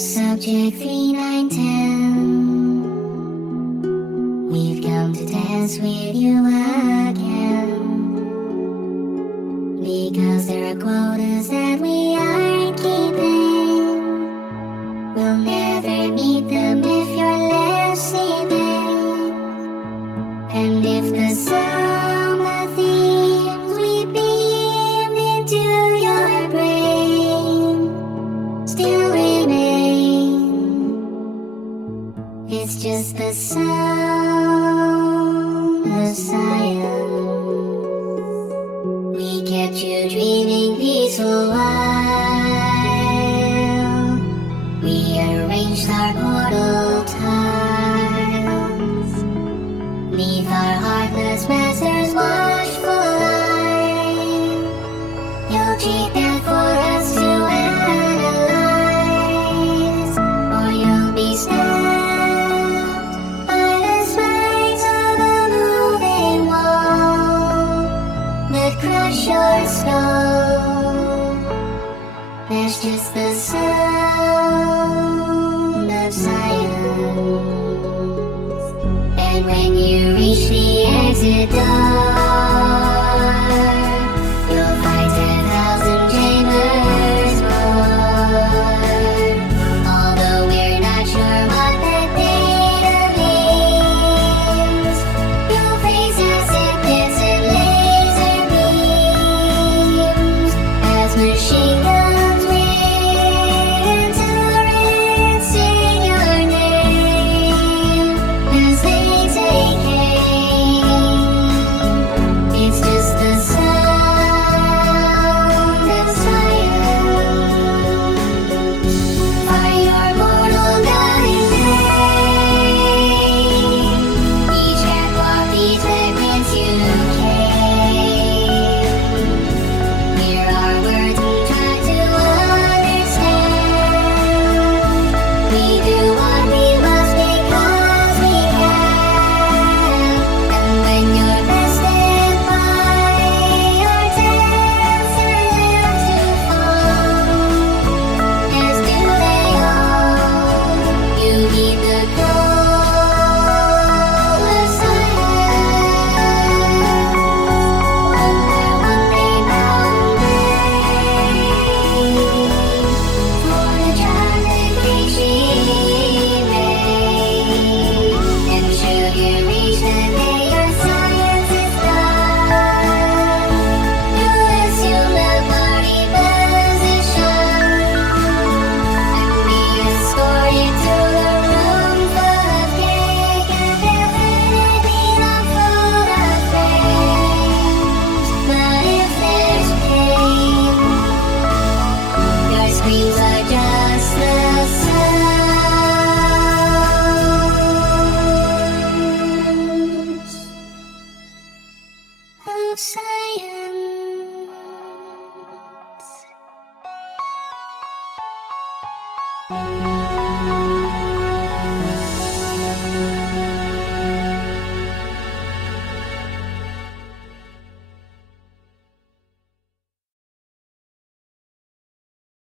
Subject 3910. We've come to dance with you again, because there are quotas that we aren't keeping. We'll never meet them if you're left sleeping. And if the summer themes we beamed into your brain still remain, it's just the sound of silence. We kept you dreaming peaceful while we arranged our portal tiles neath our heartless masters' watchful eye. You'll cheat that for us to analyze, or you'll be stabbed by the spikes of a moving wall that crush your skull. There's just the sound of silence. And when you reach the exit door,